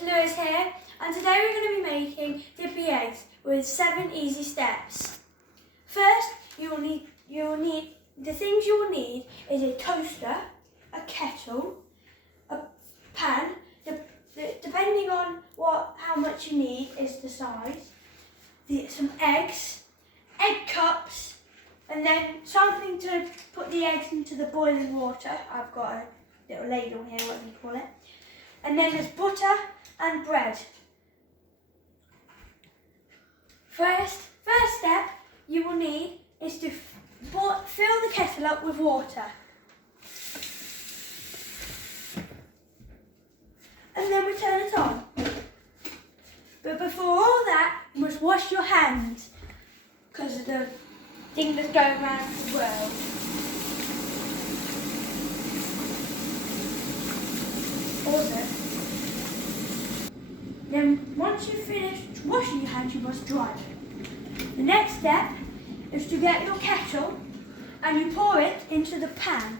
it's Lewis here, and today we're going to be making dippy eggs with 7 easy steps. First, you'll need the things you'll need is a toaster, a kettle, a pan. Depending on how much you need is the size. Some eggs, egg cups, and then something to put the eggs into the boiling water. I've got a little ladle here, whatever you call it. And then there's butter and bread. First step you will need is to fill the kettle up with water. And then we turn it on. But before all that, you must wash your hands because of the thing that's going around the world. Also, then once you've finished washing your hands, you must dry them. The next step is to get your kettle and you pour it into the pan.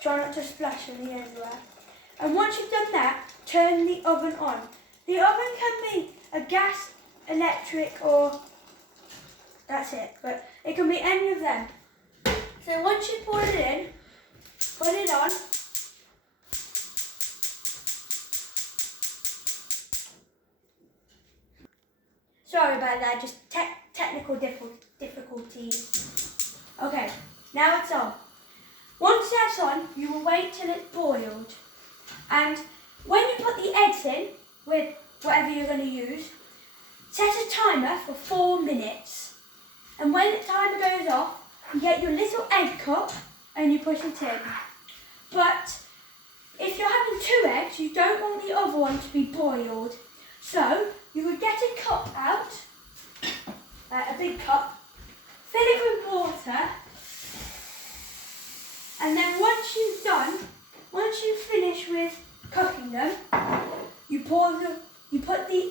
Try not to splash any everywhere. And once you've done that, turn the oven on. The oven can be a gas, electric, or that's it, but it can be any of them. So once you pour it in, put it on. Sorry about that, just technical difficulties. Okay, now it's on. Once that's on, you will wait till it's boiled. And when you put the eggs in, with whatever you're going to use, set a timer for 4 minutes. And when the timer goes off, you get your little egg cup and you put it in. But if you're having 2 eggs, you don't want the other one to be boiled. So you would get a cup out, a big cup, fill it with water, and then once you've finished with cooking them, you put the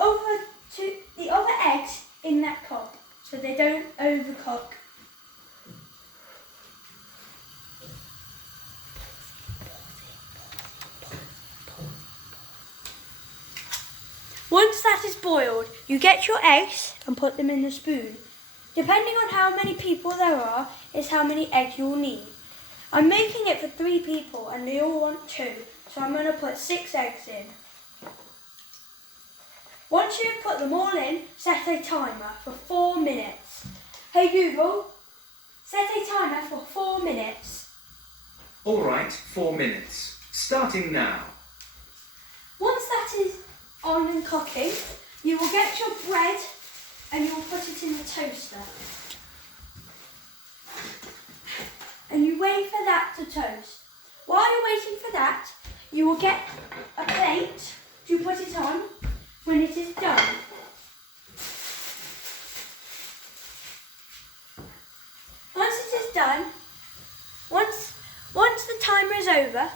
other eggs in that cup so they don't overcook. Once that is boiled, you get your eggs and put them in the spoon. Depending on how many people there are, is how many eggs you will need. I'm making it for 3 people and they all want 2, so I'm going to put 6 eggs in. Once you've put them all in, set a timer for 4 minutes. Hey Google, set a timer for 4 minutes. Alright, 4 minutes. Starting now. Once that is on and cooking, you will get your bread and you will put it in the toaster. And you wait for that to toast. While you're waiting for that, you will get a plate to put it on when it is done. Once it is done, once the timer is over,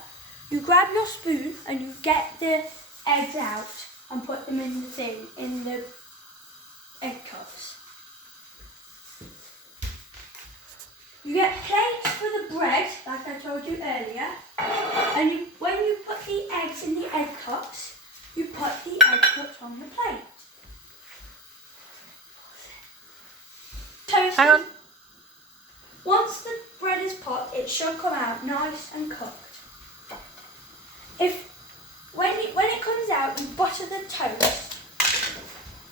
you grab your spoon and you get the eggs out and put them in the egg cups. You get plates for the bread, like I told you earlier, and when you put the eggs in the egg cups, you put the egg cups on the plate. Toasted. Hang on. Once the bread is put, it should come out nice and cooked. When it comes out, you butter the toast.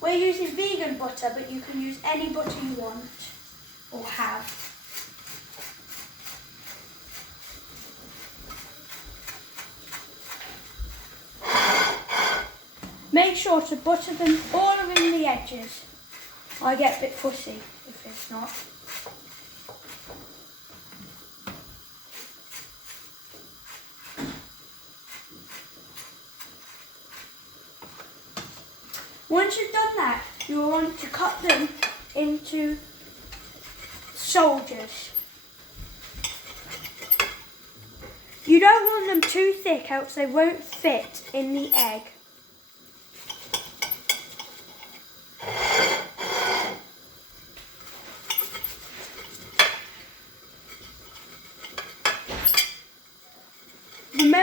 We're using vegan butter, but you can use any butter you want or have. Make sure to butter them all around the edges. I get a bit fussy if it's not. Once you've done that, you will want to cut them into soldiers. You don't want them too thick, else they won't fit in the egg.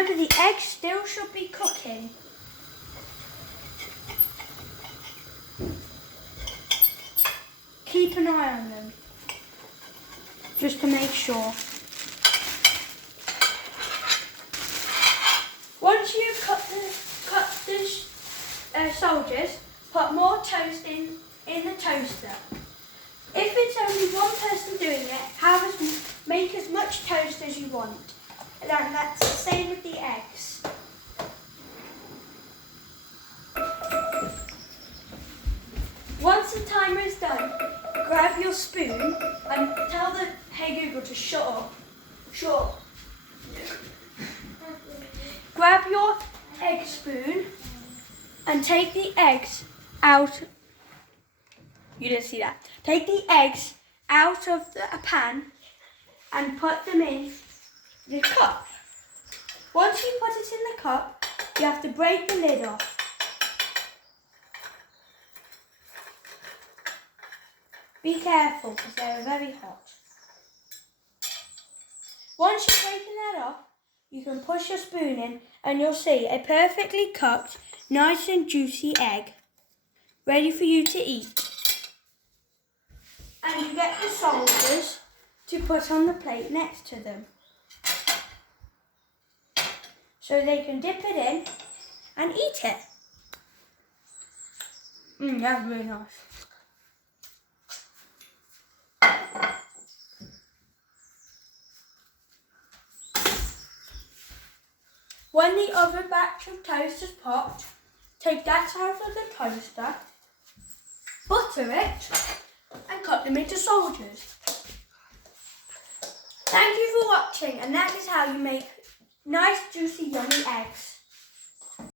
Remember, the eggs still should be cooking. Keep an eye on them, just to make sure. Once you've cut the soldiers, put more toast in the toaster. If it's only one person doing it, make as much toast as you want. And that's the same with the eggs. Once the timer is done, grab your spoon and tell the Hey Google to shut up. Shut up. Grab your egg spoon and take the eggs out. You didn't see that. Take the eggs out of a pan and put them in the cup. Once you put it in the cup, you have to break the lid off. Be careful because they're very hot. Once you've taken that off, you can push your spoon in and you'll see a perfectly cooked, nice and juicy egg ready for you to eat. And you get the soldiers to put on the plate next to them, so they can dip it in and eat it. That's really nice. When the other batch of toast is popped, take that out of the toaster, butter it, and cut them into soldiers. Thank you for watching, and that is how you make nice, juicy, yummy eggs.